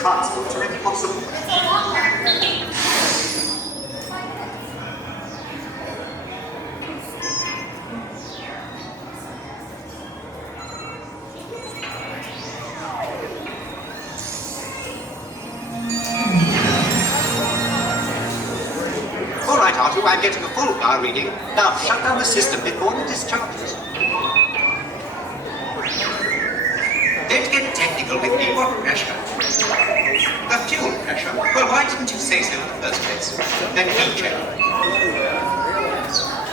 Transport to impossible. All right, R2, I'm getting a full bar reading. Now, shut down the system before it discharges. Don't get technical with me. What pressure? The fuel pressure? Well, why didn't you say so in the first place? Then you check.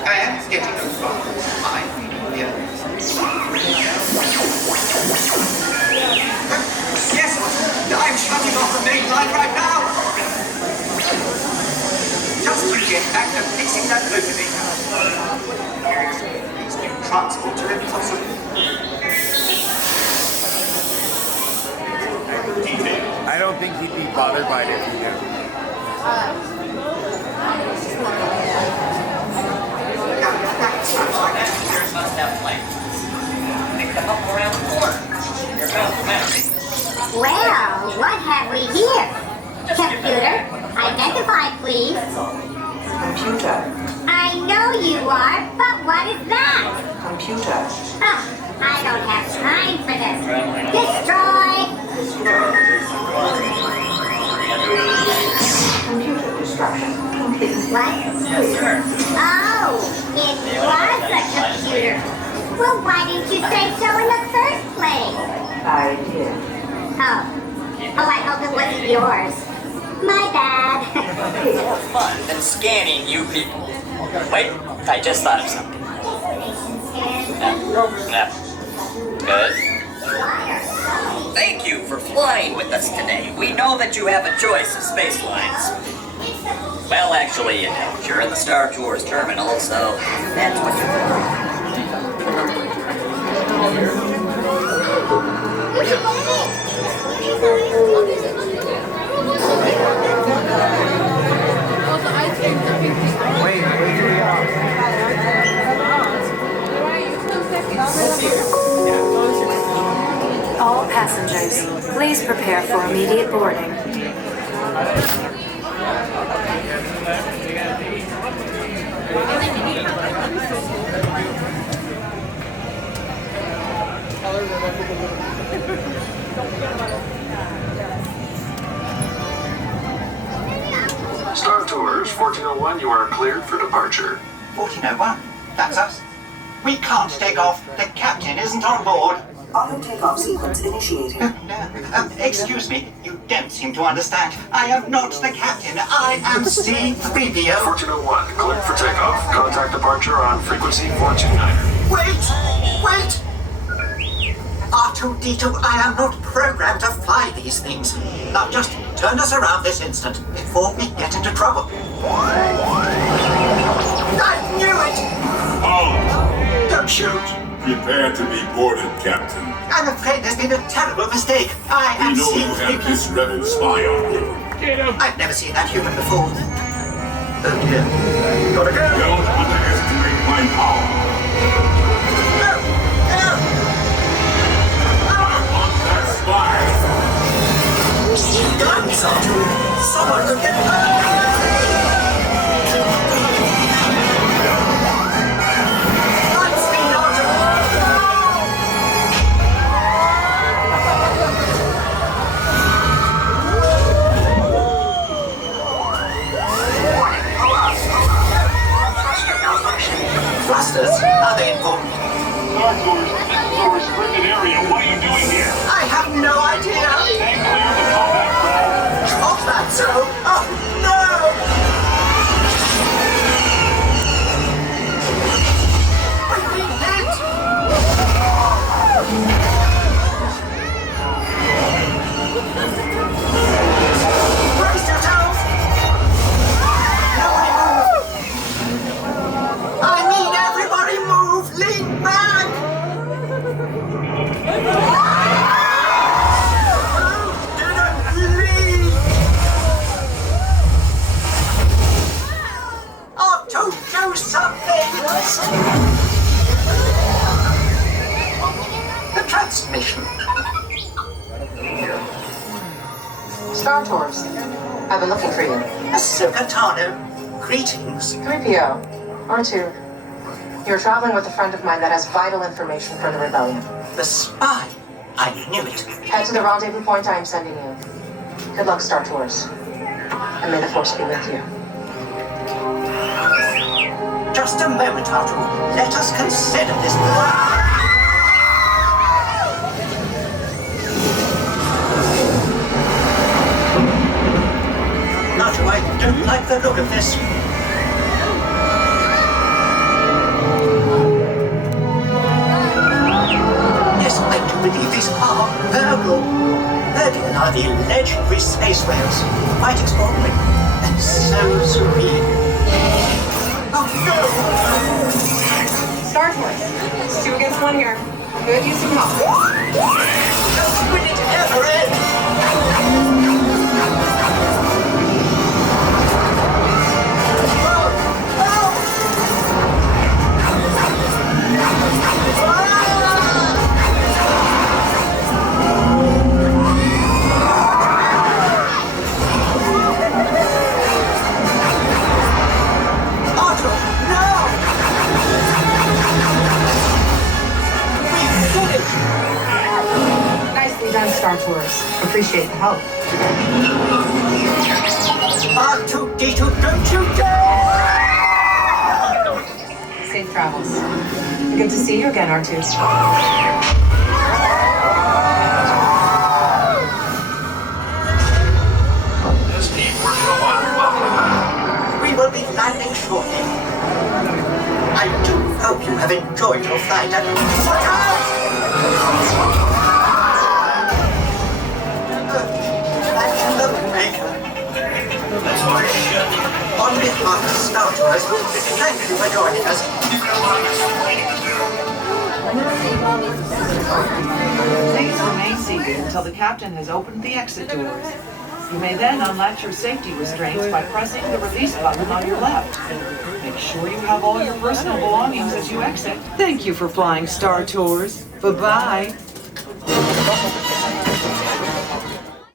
I am getting a far fine reading here. Yes, I'm shutting off the main line right now. Just you get back to fixing that motivator. These new transport to impossible. I don't think he'd be bothered by it if he knew. Computers must have plans. Pick them up around the corner. They're complimentary. Well, what have we here? Computer, identify please. Computer. I know you are, but what is that? Computer. I don't have time for this. Destroy! Computer destruction complete. What? Yes, sir. Oh, it was a computer. Well, why didn't you say so in the first place? I did. Oh, I hope it wasn't yours. My bad. More fun than scanning you people. Wait, I just thought of something. Good. Thank you for flying with us today. We know that you have a choice of space lines. Well, actually, you don't. You're in the Star Tours terminal, so that's what All passengers, please prepare for immediate boarding. Star Tours 1401, you are cleared for departure. 1401? That's us. We can't take off. The captain isn't on board. Auto takeoff sequence initiated. Excuse me, you don't seem to understand. I am not the captain. I am C-3PO. 1401, cleared for takeoff. Contact departure on frequency 429. Wait! R2-D2, I am not programmed to fly these things. Now just turn us around this instant before we get into trouble. I knew it! Oh, Don't shoot! prepare to be boarded, Captain. I'm afraid there's been a terrible mistake. I We am know you have C-3PO. this rebel spy on you. I've never seen that human before. Oh dear. Gotta go! Don't underestimate my power. No! No! I want that spy. Guns on! Someone could get hurt! Thrusters, are they important? Star Tours, this is a restricted area. What are you doing here? I have no idea! Stay clear of the combat zone. Of that zone? Oh, no! We've been hit! Brace yourselves! Nobody move! I mean everybody move! Lean back! Didn't lean! Oh, don't do something! The transmission. Star Tours. I've been looking for you. Ahsoka Tano, greetings. 3PO. R2. You're traveling with a friend of mine that has vital information for the rebellion. The spy. I knew it. Head to the rendezvous point I am sending you. Good luck, Star Tours. And may the Force be with you. Just a moment, Artu. Let us consider this. Artu, I don't like the look of this. Yes, I do believe these are Urgel. Urgel are the legendary space whales. Quite extraordinary. And so serene. Oh no! Star Tours. It's 2 against 1 here. Good use of help. Just when it ever ends! Nicely done, Star Tours. Appreciate the help. R2-D2, don't you dare! Safe travels. Good to see you again, R2. Disney 401, welcome. We will be landing shortly. I do hope you have enjoyed your flight and watch out! That's our ship. On behalf of Star Tours, thank you for joining us. You've got a lot of explaining to do. Please remain seated until the captain has opened the exit doors. You may then unlatch your safety restraints by pressing the release button on your left. Make sure you have all your personal belongings as you exit. Thank you for flying Star Tours. Bye-bye.